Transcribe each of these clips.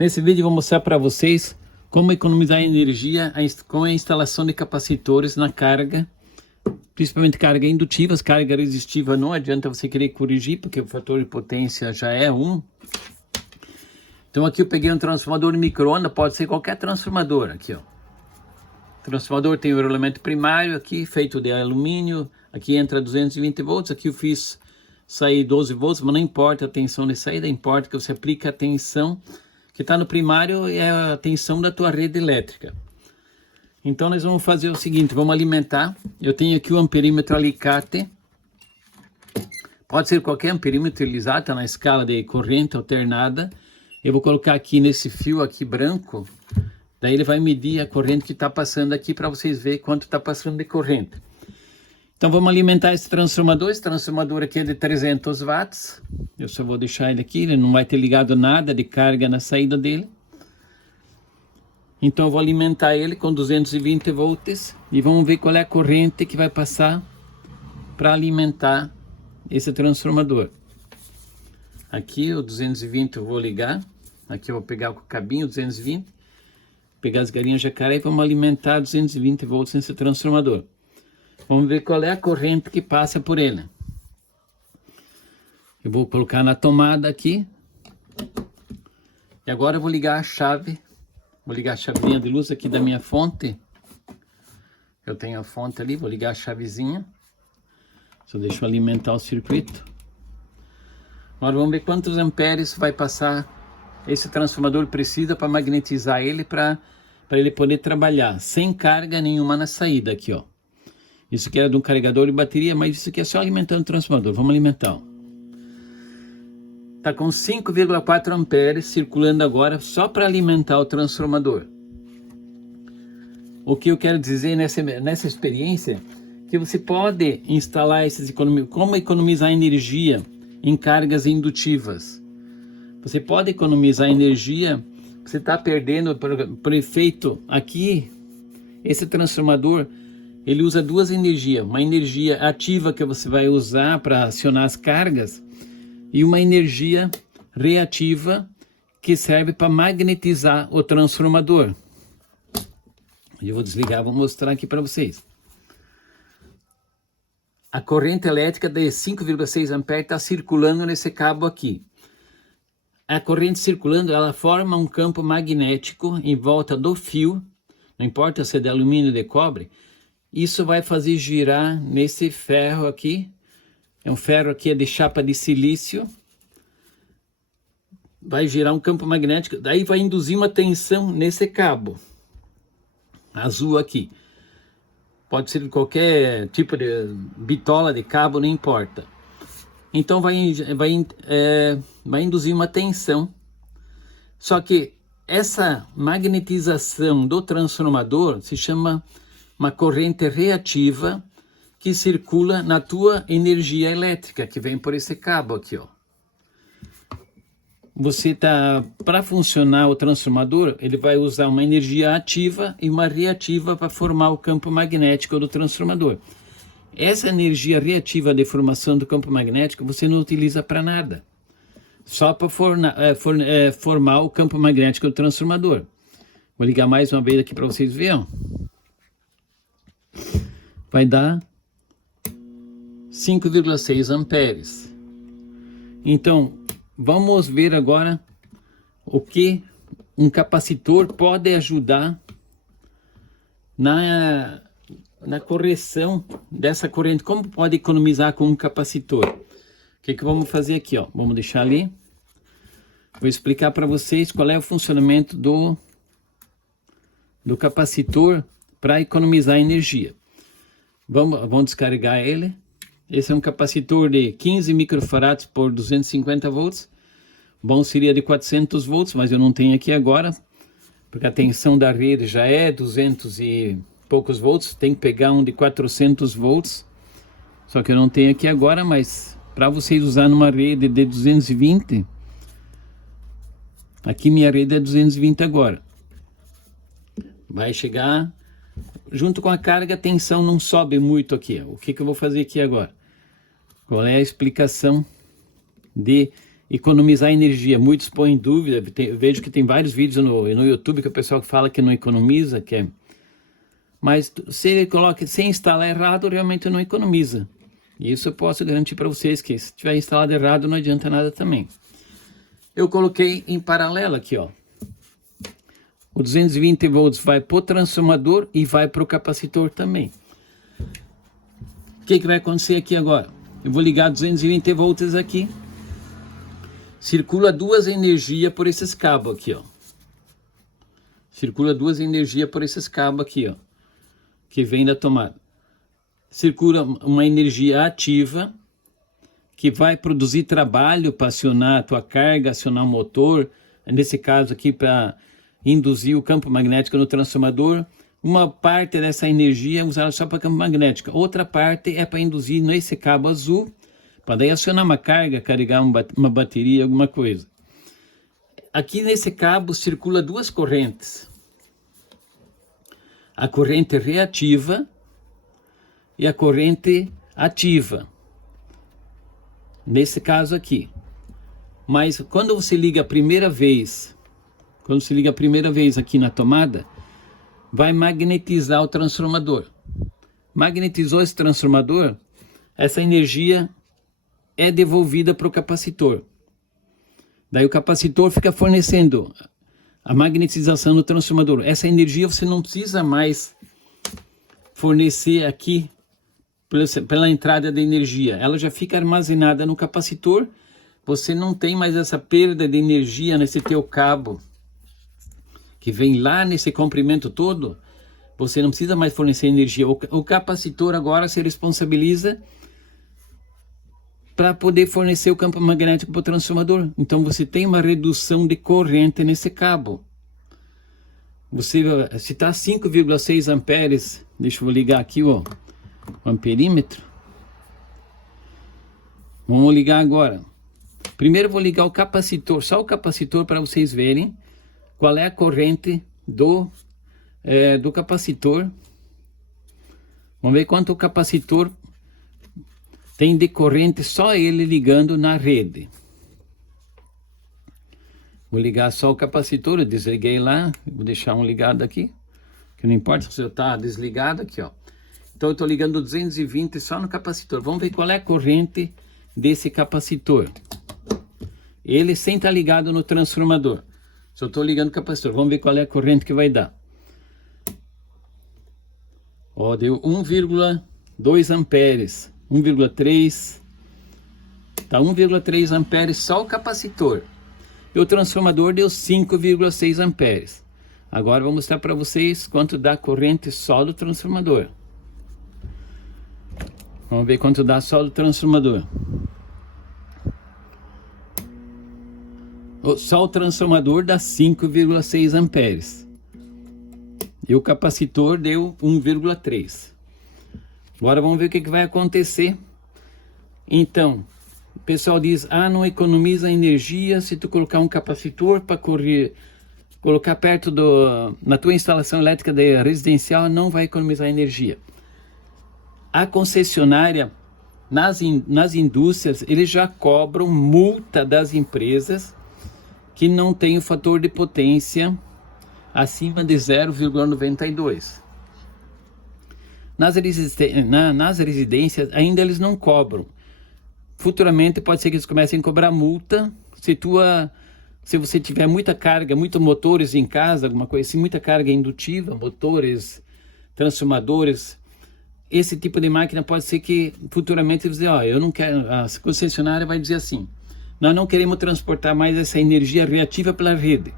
Nesse vídeo eu vou mostrar para vocês como economizar energia com a instalação de capacitores na carga, principalmente carga indutiva. Carga resistiva não adianta você querer corrigir, porque o fator de potência já é 1. Então aqui eu peguei um transformador de micro-ondas, pode ser qualquer transformador aqui, ó. O transformador tem o elemento primário aqui, feito de alumínio, aqui entra 220 volts, aqui eu fiz sair 12 volts, mas não importa a tensão de saída, importa que você aplica a tensão que está no primário, é a tensão da tua rede elétrica. Então nós vamos fazer o seguinte, vamos alimentar, eu tenho aqui o amperímetro alicate, pode ser qualquer amperímetro utilizado, está na escala de corrente alternada. Eu vou colocar aqui nesse fio aqui branco, daí ele vai medir a corrente que está passando aqui para vocês verem quanto está passando de corrente. Então vamos alimentar esse transformador aqui é de 300 watts, eu só vou deixar ele aqui, ele não vai ter ligado nada de carga na saída dele. Então eu vou alimentar ele com 220 volts e vamos ver qual é a corrente que vai passar para alimentar esse transformador. Aqui o 220 eu vou ligar, aqui eu vou pegar o cabinho 220, pegar as galinhas jacaré e vamos alimentar 220 volts nesse transformador. Vamos ver qual é a corrente que passa por ele. Eu vou colocar na tomada aqui. E agora eu vou ligar a chave. Vou ligar a chavinha de luz aqui da minha fonte. Eu tenho a fonte ali, vou ligar a chavezinha. Só deixa eu alimentar o circuito. Agora vamos ver quantos amperes vai passar. Esse transformador precisa para magnetizar ele, para ele poder trabalhar sem carga nenhuma na saída aqui, ó. Isso aqui era de um carregador de bateria, mas isso aqui é só alimentando o transformador. Vamos alimentar, ó. Tá com 5,4 amperes circulando agora só para alimentar o transformador. O que eu quero dizer nessa experiência, que você pode instalar como economizar energia em cargas indutivas. Você pode economizar energia, você está perdendo por efeito aqui, esse transformador, ele usa duas energias, uma energia ativa que você vai usar para acionar as cargas e uma energia reativa que serve para magnetizar o transformador. Eu vou desligar, vou mostrar aqui para vocês. A corrente elétrica de 5,6 amperes está circulando nesse cabo aqui. A corrente circulando, ela forma um campo magnético em volta do fio, não importa se é de alumínio ou de cobre. Isso vai fazer girar nesse ferro aqui. É um ferro aqui é de chapa de silício. Vai girar um campo magnético. Daí vai induzir uma tensão nesse cabo. Azul aqui. Pode ser de qualquer tipo de bitola de cabo, não importa. Então vai induzir uma tensão. Só que essa magnetização do transformador se chama uma corrente reativa que circula na tua energia elétrica, que vem por esse cabo aqui, ó. Você para funcionar o transformador, ele vai usar uma energia ativa e uma reativa para formar o campo magnético do transformador. Essa energia reativa de formação do campo magnético você não utiliza para nada, só para formar o campo magnético do transformador. Vou ligar mais uma vez aqui para vocês verem. Vai dar 5,6 amperes. Então, vamos ver agora o que um capacitor pode ajudar na correção dessa corrente. Como pode economizar com um capacitor? O que vamos fazer aqui, ó? Vamos deixar ali. Vou explicar para vocês qual é o funcionamento do capacitor para economizar energia. Vamos descarregar ele. Esse é um capacitor de 15 microfarads por 250 volts. Bom seria de 400 volts, mas eu não tenho aqui agora, porque a tensão da rede já é 200 e poucos volts. Tem que pegar um de 400 volts, só que eu não tenho aqui agora, mas para vocês usar numa rede de 220, aqui minha rede é 220 agora. Vai chegar... Junto com a carga, a tensão não sobe muito aqui. O que eu vou fazer aqui agora? Qual é a explicação de economizar energia. Muitos põem em dúvida, eu vejo que tem vários vídeos no YouTube que o pessoal fala que não economiza, mas se ele coloca, se instalar errado, realmente não economiza. E isso eu posso garantir para vocês que se tiver instalado errado não adianta nada também. Eu coloquei em paralelo aqui, ó. O 220 volts vai para o transformador e vai para o capacitor também. O que vai acontecer aqui agora? Eu vou ligar 220 volts aqui. Circula duas energias por esses cabos aqui, ó. Circula duas energias por esses cabos aqui, ó. Que vem da tomada. Circula uma energia ativa, que vai produzir trabalho para acionar a tua carga, acionar o motor. Nesse caso aqui, para induzir o campo magnético no transformador. Uma parte dessa energia é usada só para campo magnético. Outra parte é para induzir nesse cabo azul, para daí acionar uma carga, carregar uma bateria, alguma coisa. Aqui nesse cabo circula duas correntes. A corrente reativa e a corrente ativa. Nesse caso aqui. Mas quando você liga a primeira vez, aqui na tomada, vai magnetizar o transformador. Magnetizou esse transformador, essa energia é devolvida para o capacitor. Daí o capacitor fica fornecendo a magnetização no transformador. Essa energia você não precisa mais fornecer aqui pela entrada de energia. Ela já fica armazenada no capacitor. Você não tem mais essa perda de energia nesse teu cabo que vem lá nesse comprimento todo. Você não precisa mais fornecer energia. O capacitor agora se responsabiliza para poder fornecer o campo magnético para o transformador. Então você tem uma redução de corrente nesse cabo. Se está 5,6 amperes, deixa eu ligar aqui o amperímetro. Vamos ligar agora. Primeiro eu vou ligar o capacitor, só o capacitor, para vocês verem qual é a corrente do capacitor. Vamos ver quanto o capacitor tem de corrente, só ele ligando na rede. Vou ligar só o capacitor, eu desliguei lá, vou deixar um ligado aqui, que não importa se eu está desligado aqui, ó. Então eu estou ligando 220 só no capacitor. Vamos ver qual é a corrente desse capacitor. Ele sem estar ligado no transformador. Só estou ligando o capacitor. Vamos ver qual é a corrente que vai dar. Ó, deu 1,2 amperes. 1,3. Tá 1,3 amperes só o capacitor. E o transformador deu 5,6 amperes. Agora vou mostrar para vocês quanto dá a corrente só do transformador. Vamos ver quanto dá só do transformador. Só o transformador dá 5,6 amperes. E o capacitor deu 1,3. Agora vamos ver o que vai acontecer. Então, o pessoal diz, não economiza energia se tu colocar um capacitor para colocar perto na tua instalação elétrica residencial, não vai economizar energia. A concessionária, nas indústrias, eles já cobram multa das empresas que não tem o fator de potência acima de 0,92. Nas residências ainda eles não cobram. Futuramente pode ser que eles comecem a cobrar multa se você tiver muita carga, muitos motores em casa, alguma coisa assim, muita carga indutiva, motores, transformadores. Esse tipo de máquina pode ser que futuramente eles dizem, eu não quero, a concessionária vai dizer assim, nós não queremos transportar mais essa energia reativa pela rede.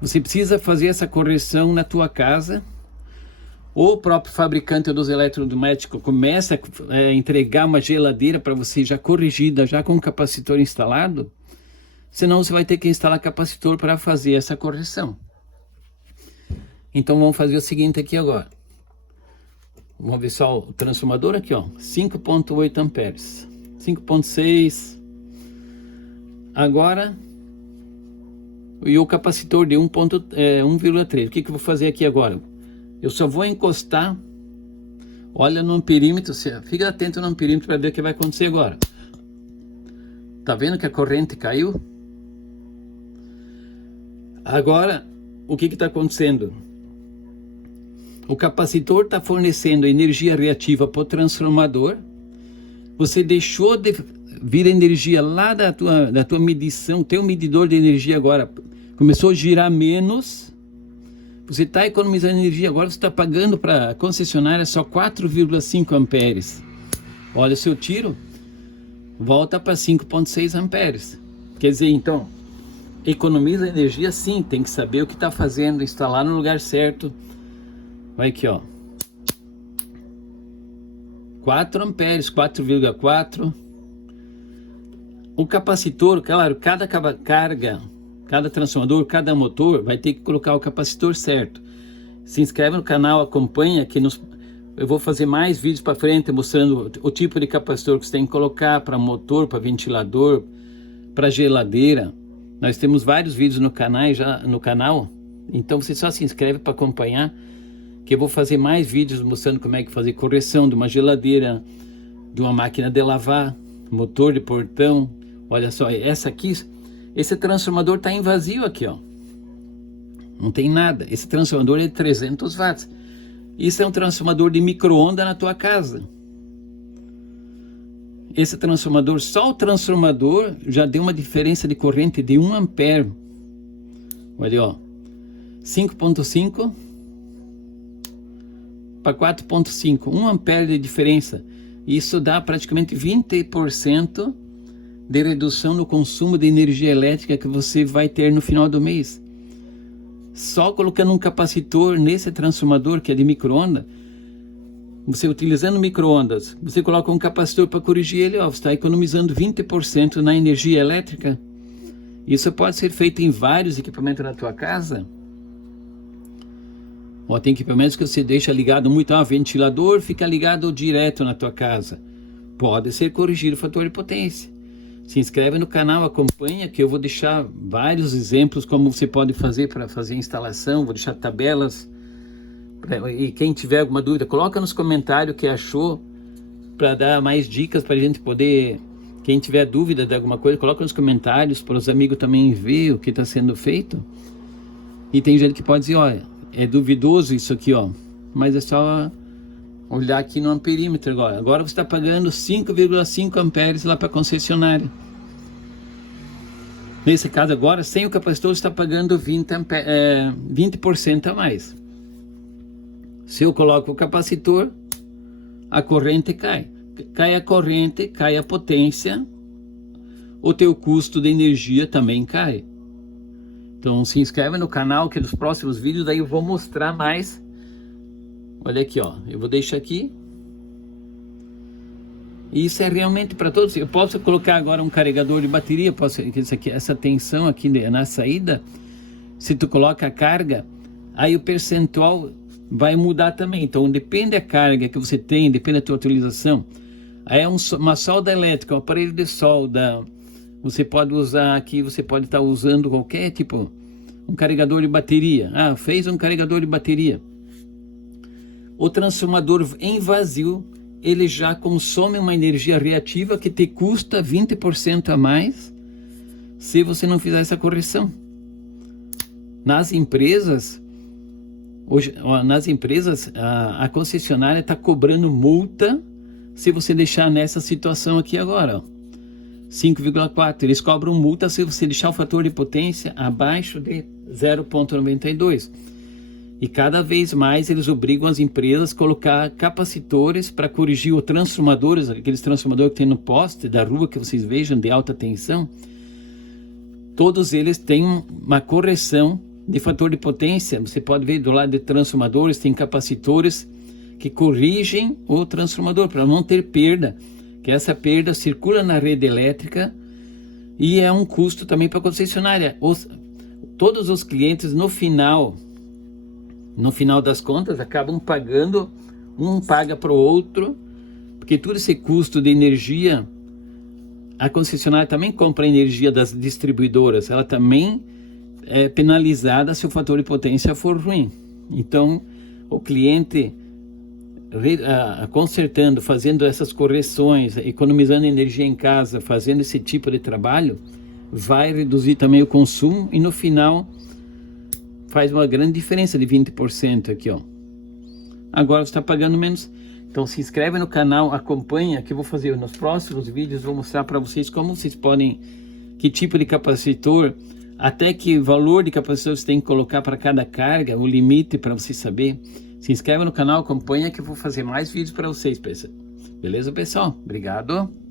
Você precisa fazer essa correção na tua casa. O próprio fabricante dos eletrodomésticos começa a entregar uma geladeira para você já corrigida, já com o capacitor instalado. Senão você vai ter que instalar capacitor para fazer essa correção. Então vamos fazer o seguinte aqui agora. Vamos ver só o transformador aqui, ó, 5,8 amperes, 5,6. Agora, e o capacitor de 1,3. O que eu vou fazer aqui agora? Eu só vou encostar, olha no amperímetro, fica atento no amperímetro para ver o que vai acontecer agora. Tá vendo que a corrente caiu? Agora, o que está acontecendo? O capacitor está fornecendo energia reativa para o transformador. Você deixou de vir energia lá da tua medição, teu medidor de energia agora começou a girar menos. Você está economizando energia, agora você está pagando para a concessionária só 4,5 amperes. Olha o seu tiro, volta para 5,6 amperes. Quer dizer, então, economiza energia sim, tem que saber o que está fazendo, instalar no lugar certo. Vai aqui, ó. 4 amperes, 4,4. O capacitor, claro, cada carga, cada transformador, cada motor vai ter que colocar o capacitor certo. Se inscreve no canal, acompanha que eu vou fazer mais vídeos para frente mostrando o tipo de capacitor que você tem que colocar para motor, para ventilador, para geladeira. Nós temos vários vídeos no canal, então você só se inscreve para acompanhar, que eu vou fazer mais vídeos mostrando como é que fazer correção de uma geladeira, de uma máquina de lavar, motor de portão. Olha só, esse transformador está em vazio aqui, ó. Não tem nada. Esse transformador é de 300 watts. Isso é um transformador de micro-ondas na tua casa. Esse transformador, só o transformador já deu uma diferença de corrente de 1 ampere. Olha, ó. 5,5 para 4,5. 1 ampere de diferença. Isso dá praticamente 20% de redução no consumo de energia elétrica que você vai ter no final do mês. Só colocando um capacitor nesse transformador que é de micro-ondas, você utilizando micro-ondas, você coloca um capacitor para corrigir ele, ó, você está economizando 20% na energia elétrica. Isso pode ser feito em vários equipamentos da tua casa. Ó, tem equipamentos que você deixa ligado muito, ventilador fica ligado direto na tua casa. Pode ser corrigido o fator de potência. Se inscreve no canal, acompanha, que eu vou deixar vários exemplos como você pode fazer para fazer a instalação, vou deixar tabelas. E quem tiver alguma dúvida, coloca nos comentários o que achou, para dar mais dicas para a gente poder. Quem tiver dúvida de alguma coisa, coloca nos comentários para os amigos também ver o que está sendo feito. E tem gente que pode dizer, olha, é duvidoso isso aqui, ó, mas é só olhar aqui no amperímetro agora. Agora você está pagando 5,5 amperes lá para a concessionária. Nesse caso agora, sem o capacitor, você está pagando 20% a mais. Se eu coloco o capacitor, a corrente cai. Cai a corrente, cai a potência, o teu custo de energia também cai. Então se inscreve no canal, que nos próximos vídeos daí eu vou mostrar mais. Olha aqui, ó, eu vou deixar aqui. E isso é realmente para todos. Eu posso colocar agora um carregador de bateria, essa tensão aqui na saída, se tu coloca a carga, aí o percentual vai mudar também. Então depende da carga que você tem, depende da tua utilização. Aí é uma solda elétrica, um aparelho de solda. Você pode usar aqui, você pode estar usando qualquer tipo, um carregador de bateria. Fez um carregador de bateria. O transformador em vazio, ele já consome uma energia reativa que te custa 20% a mais se você não fizer essa correção. Nas empresas, a concessionária está cobrando multa se você deixar nessa situação aqui agora, ó, 5,4. Eles cobram multa se você deixar o fator de potência abaixo de 0,92. E cada vez mais eles obrigam as empresas a colocar capacitores para corrigir os transformadores, aqueles transformadores que tem no poste da rua que vocês vejam de alta tensão. Todos eles têm uma correção de fator de potência. Você pode ver do lado de transformadores, tem capacitores que corrigem o transformador para não ter perda, que essa perda circula na rede elétrica e é um custo também para a concessionária. Todos os clientes no final das contas acabam pagando, um paga para o outro, porque todo esse custo de energia, a concessionária também compra energia das distribuidoras, ela também é penalizada se o fator de potência for ruim. Então o cliente consertando, fazendo essas correções, economizando energia em casa, fazendo esse tipo de trabalho, vai reduzir também o consumo e no final faz uma grande diferença de 20% aqui, ó. Agora você está pagando menos. Então se inscreve no canal, acompanha, que eu vou fazer nos próximos vídeos, vou mostrar para vocês como vocês podem, que tipo de capacitor, até que valor de capacitor você tem que colocar para cada carga, o limite para você saber. Se inscreve no canal, acompanha que eu vou fazer mais vídeos para vocês, pessoal. Beleza, pessoal? Obrigado.